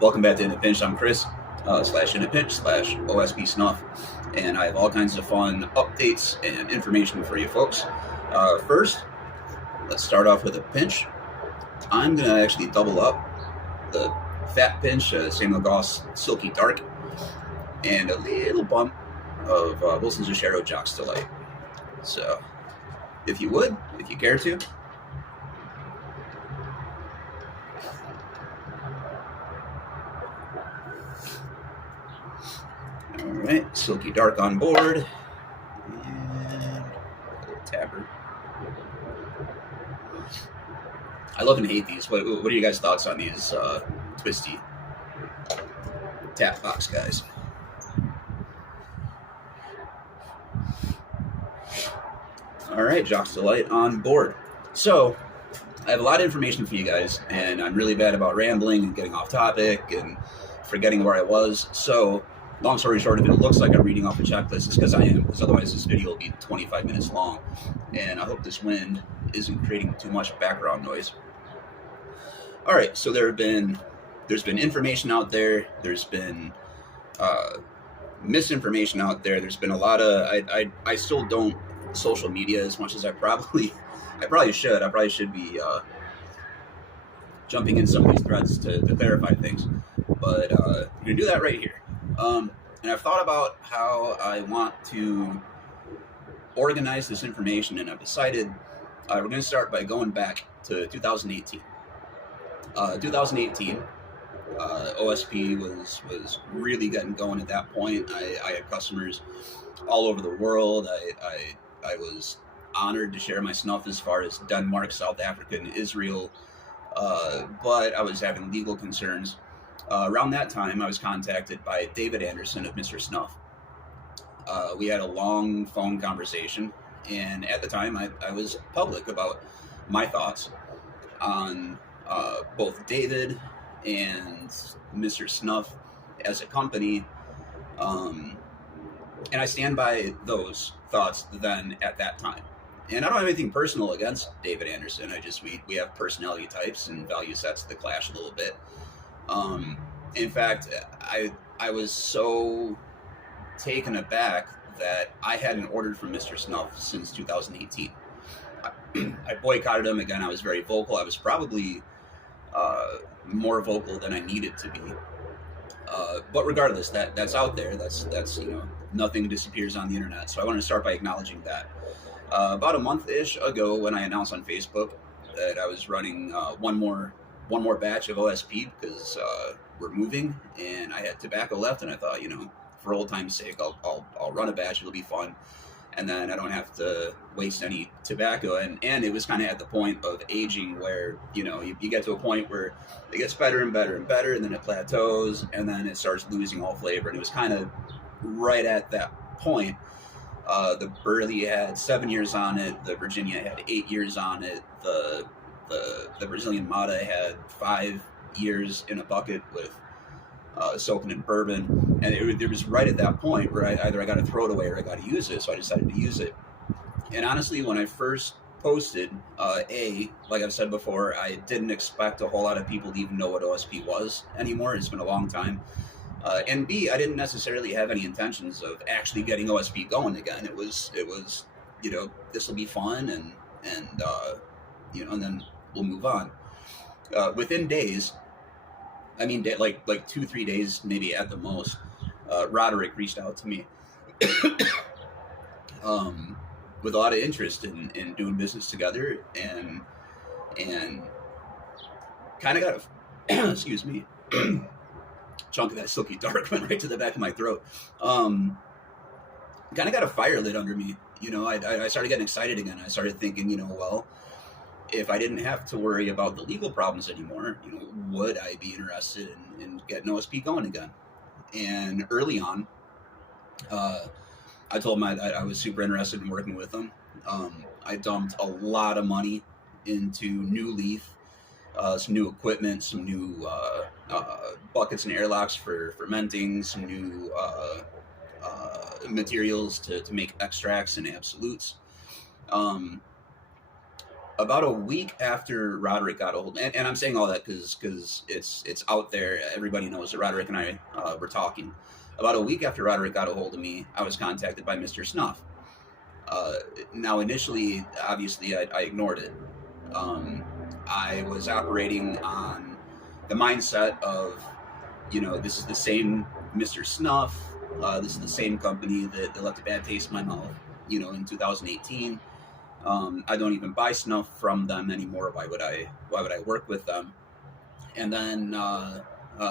Welcome back to In a Pinch. I'm Chris, slash In a Pinch, slash OSP Snuff, and I have all kinds of fun updates and information for you folks. First, let's start off with a pinch. I'm going to actually double up the fat pinch, Samuel Goss Silky Dark, and a little bump of Wilson's Ashero Jocks Delight. So, if you would, if you care to. Alright, Silky Dark on board. And a little tapper. I love and hate these. What are you guys' thoughts on these twisty tap box guys? Alright, Jocks Delight on board. So, I have a lot of information for you guys, and I'm really bad about rambling and getting off topic and forgetting where I was. So, long story short, if it looks like I'm reading off a checklist, it's because I am, because otherwise this video will be 25 minutes long. And I hope this wind isn't creating too much background noise. Alright, so there's been information out there, there's been misinformation out there, there's been a lot of, I still don't social media as much as I probably should. I probably should be jumping in some of these threads to clarify things. But I'm going to do that right here. And I've thought about how I want to organize this information, and I've decided we're going to start by going back to 2018. 2018, OSP was really getting going at that point. I had customers all over the world. I was honored to share my snuff as far as Denmark, South Africa, and Israel, but I was having legal concerns. Around that time, I was contacted by David Anderson of Mr. Snuff. We had a long phone conversation, and at the time, I was public about my thoughts on both David and Mr. Snuff as a company, and I stand by those thoughts then at that time. And I don't have anything personal against David Anderson. We have personality types and value sets that clash a little bit. In fact, I was so taken aback that I hadn't ordered from Mr. Snuff since 2018. I boycotted him again. I was very vocal. I was probably more vocal than I needed to be. But regardless, that's out there. That's nothing disappears on the internet. So I want to start by acknowledging that. About a month-ish ago, when I announced on Facebook that I was running one more batch of OSP because we're moving and I had tobacco left, and I thought, for old time's sake, I'll run a batch. It'll be fun, and then I don't have to waste any tobacco. And it was kind of at the point of aging where you get to a point where it gets better and better and better, and then it plateaus, and then it starts losing all flavor. And it was kind of right at that point. The Burley had 7 years on it. The Virginia had 8 years on it. The Brazilian Mata had 5 years in a bucket with soaking in bourbon, and it was right at that point where either I got to throw it away or I got to use it. So I decided to use it. And honestly, when I first posted, like I've said before, I didn't expect a whole lot of people to even know what OSP was anymore. It's been a long time. And B, I didn't necessarily have any intentions of actually getting OSP going again. It was this will be fun, and then we'll move on. Within days, I mean, like 2-3 days, maybe at the most, Roderick reached out to me with a lot of interest in doing business together, and kind of got a excuse me. Chunk of that Silky Dark went right to the back of my throat. Kind of got a fire lit under me. I started getting excited again. I started thinking, well, if I didn't have to worry about the legal problems anymore, would I be interested in getting OSP going again? And early on, I told him I was super interested in working with them. I dumped a lot of money into new leaf, some new equipment, some new buckets and airlocks for fermenting, some new materials to make extracts and absolutes. about a week after Roderick got a hold, and I'm saying all that because it's out there. Everybody knows that Roderick and I were talking. About a week after Roderick got a hold of me, I was contacted by Mr. Snuff. Uh, Now, initially, obviously, I ignored it. Um, I was operating on the mindset of, this is the same Mr. Snuff. This is the same company that left a bad taste in my mouth, in 2018. I don't even buy snuff from them anymore. Why would I? Why would I work with them? And then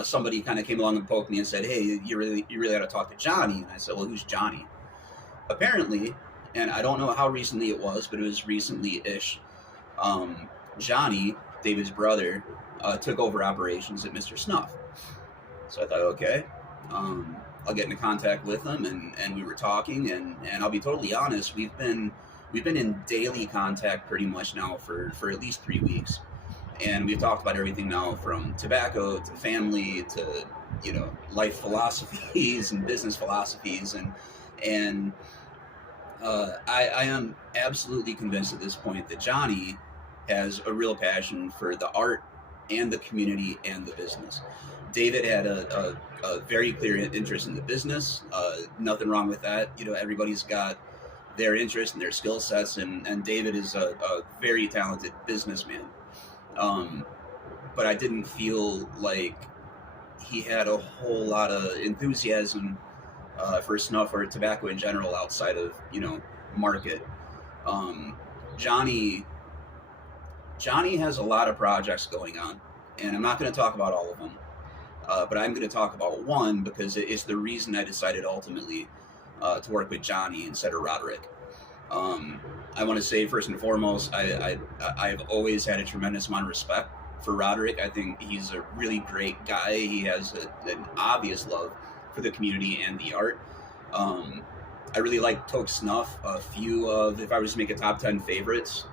somebody kind of came along and poked me and said, "Hey, you really got to talk to Johnny." And I said, "Well, who's Johnny?" Apparently, and I don't know how recently it was, but it was recently-ish. Johnny, David's brother, took over operations at Mr. Snuff. So I thought, okay, I'll get into contact with him, and we were talking, and I'll be totally honest, we've been in daily contact pretty much now for at least 3 weeks, and we've talked about everything now from tobacco to family to life philosophies and business philosophies, and I am absolutely convinced at this point that Johnny has a real passion for the art and the community and the business. David had a very clear interest in the business. Nothing wrong with that. Everybody's got their interest and their skill sets, and David is a very talented businessman. But I didn't feel like he had a whole lot of enthusiasm for snuff or tobacco in general outside of market. Um, Johnny Johnny has a lot of projects going on, and I'm not going to talk about all of them, but I'm going to talk about one because it's the reason I decided ultimately to work with Johnny instead of Roderick. I want to say first and foremost, I've always had a tremendous amount of respect for Roderick. I think he's a really great guy. He has an obvious love for the community and the art. I really like Toke Snuff. A few of, if I was to make a top 10 favorites,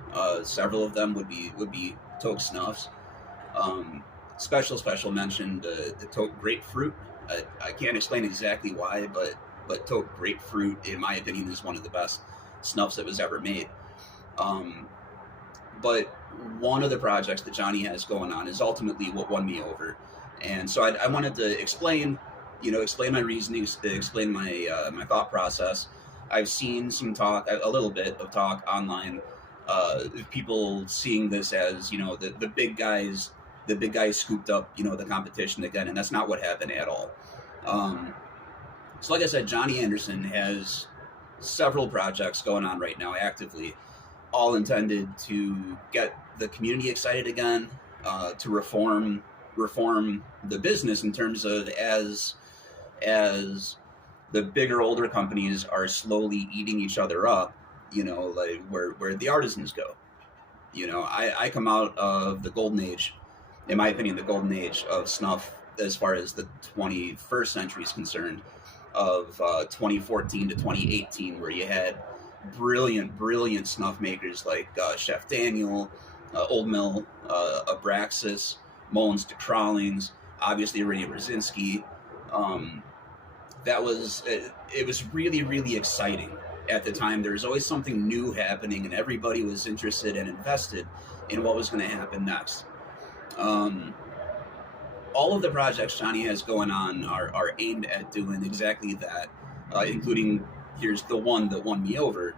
several of them would be Toke Snuffs. Special mention the Toke Grapefruit. I can't explain exactly why, but Toke Grapefruit, in my opinion, is one of the best snuffs that was ever made. But one of the projects that Johnny has going on is ultimately what won me over, and so I wanted to explain my reasonings, explain my thought process. I've seen some talk, a little bit of talk online, people seeing this as the big guys scooped up the competition again, and that's not what happened at all. So like I said, Johnny Anderson has several projects going on right now actively, all intended to get the community excited again, to reform the business in terms of as the bigger, older companies are slowly eating each other up, like where the artisans go. I come out of the golden age, in my opinion, the golden age of snuff as far as the 21st century is concerned, of 2014 to 2018, where you had brilliant snuff makers like Chef Daniel, Old Mill, Abraxas, Mullins de Crawlings, obviously Renee Brzezinski. It was really exciting at the time. There was always something new happening, and everybody was interested and invested in what was going to happen next. All of the projects Johnny has going on are aimed at doing exactly that, including, here's the one that won me over.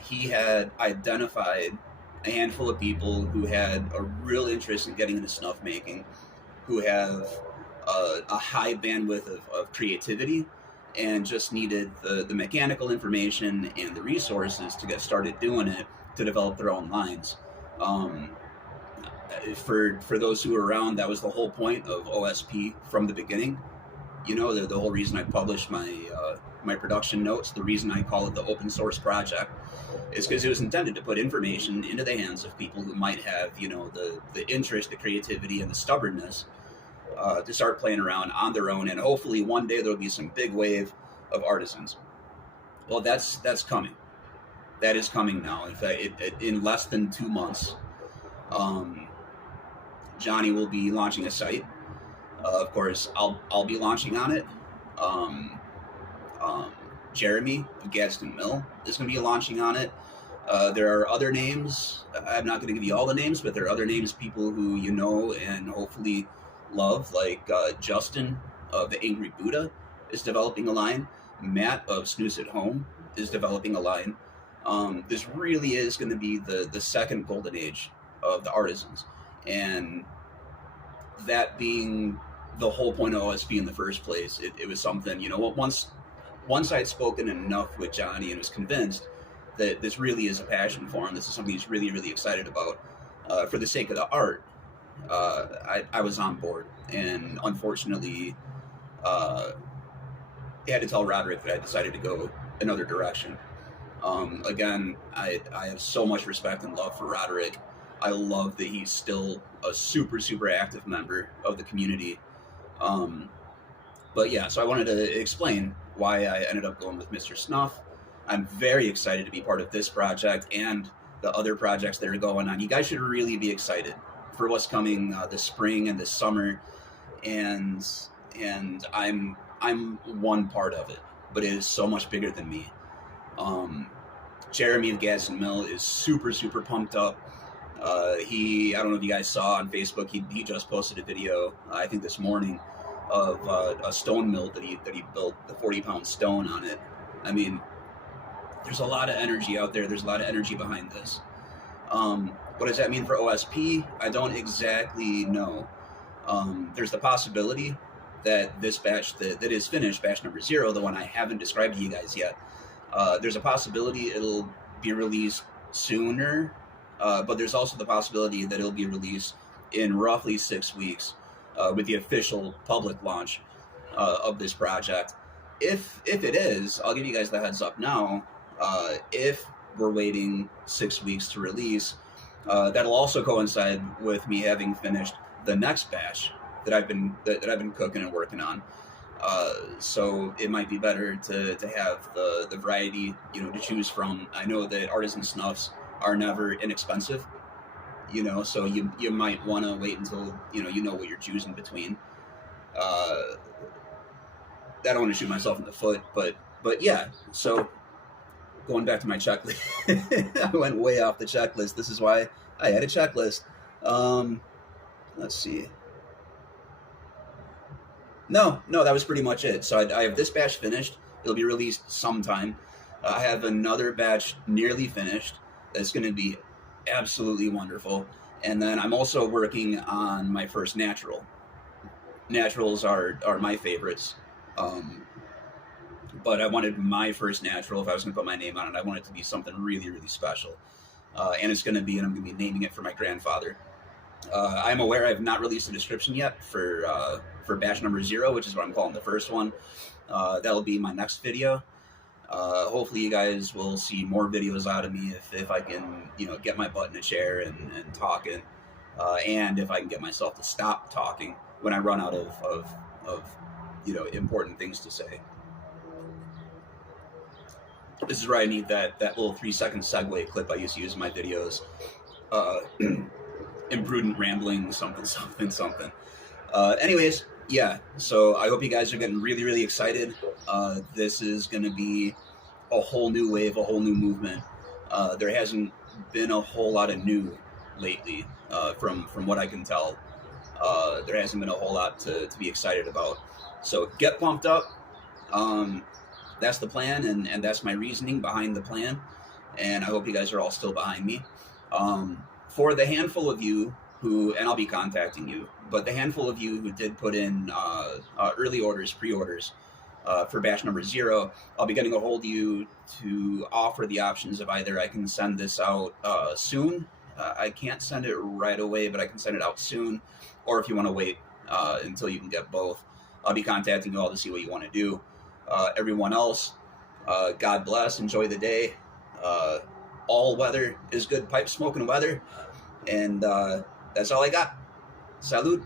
He had identified a handful of people who had a real interest in getting into snuff making, who have a high bandwidth of creativity, and just needed the mechanical information and the resources to get started doing it, to develop their own lines. For those who were around, that was the whole point of OSP from the beginning. The whole reason I published my production notes, the reason I call it the open source project, is because it was intended to put information into the hands of people who might have the interest, the creativity, and the stubbornness to start playing around on their own, and hopefully one day there'll be some big wave of artisans. Well, that's coming. That is coming now. In fact, in less than 2 months, Johnny will be launching a site. Of course, I'll be launching on it. Jeremy of Gadsden Mill is going to be launching on it. There are other names. I'm not going to give you all the names, but there are other names, people who you know and hopefully love, like Justin of the Angry Buddha is developing a line. Matt of Snooze at Home is developing a line. This really is going to be the second golden age of the artisans. And that being the whole point of OSP in the first place, it was something, you know, once I'd spoken enough with Johnny and was convinced that this really is a passion for him, this is something he's really, really excited about, for the sake of the art, I was on board. And unfortunately, I had to tell Roderick that I decided to go another direction. Again, I have so much respect and love for Roderick. I love that he's still a super, super active member of the community. But yeah, so I wanted to explain why I ended up going with Mr. Snuff. I'm very excited to be part of this project and the other projects that are going on. You guys should really be excited for what's coming this spring and this summer. And I'm one part of it, but it is so much bigger than me. Jeremy of Gas and Mill is super, super pumped up. I don't know if you guys saw on Facebook, he just posted a video, I think this morning, of a stone mill that he built, the 40-pound stone on it. I mean, there's a lot of energy out there. There's a lot of energy behind this. What does that mean for OSP? I don't exactly know. There's the possibility that this batch that is finished, batch number 0, the one I haven't described to you guys yet, there's a possibility it'll be released sooner, but there's also the possibility that it'll be released in roughly 6 weeks, with the official public launch of this project. If it is, I'll give you guys the heads up now. If we're waiting 6 weeks to release, that'll also coincide with me having finished the next batch that I've been cooking and working on. So it might be better to have the variety, you know, to choose from. I know that artisan snuffs are never inexpensive, you know, so you might want to wait until you know what you're choosing between. I don't want to shoot myself in the foot, but yeah. So going back to my checklist, I went way off the checklist. This is why I had a checklist. Let's see. No, that was pretty much it. So I have this batch finished. It'll be released sometime. I have another batch nearly finished that's going to be absolutely wonderful. And then I'm also working on my first natural. Naturals are my favorites. But I wanted my first natural, if I was going to put my name on it, I want it to be something really, really special. And I'm going to be naming it for my grandfather. I'm aware I have not released a description yet for batch number 0, which is what I'm calling the first one. That'll be my next video. Hopefully you guys will see more videos out of me if I can, get my butt in a chair and talking, and if I can get myself to stop talking when I run out of important things to say. This is where I need that little 3-second segue clip I used to use in my videos. Imprudent rambling, something. Anyways, yeah, so I hope you guys are getting really, really excited. This is going to be a whole new wave, a whole new movement. There hasn't been a whole lot of new lately, from what I can tell. There hasn't been a whole lot to be excited about. So get pumped up. That's the plan, and that's my reasoning behind the plan. And I hope you guys are all still behind me. For the handful of you who, and I'll be contacting you, but the handful of you who did put in early orders, pre-orders for batch number 0, I'll be getting a hold of you to offer the options of either I can send this out soon. I can't send it right away, but I can send it out soon. Or if you want to wait until you can get both, I'll be contacting you all to see what you want to do. Everyone else, God bless, enjoy the day. All weather is good pipe smoking weather. And that's all I got. Salud.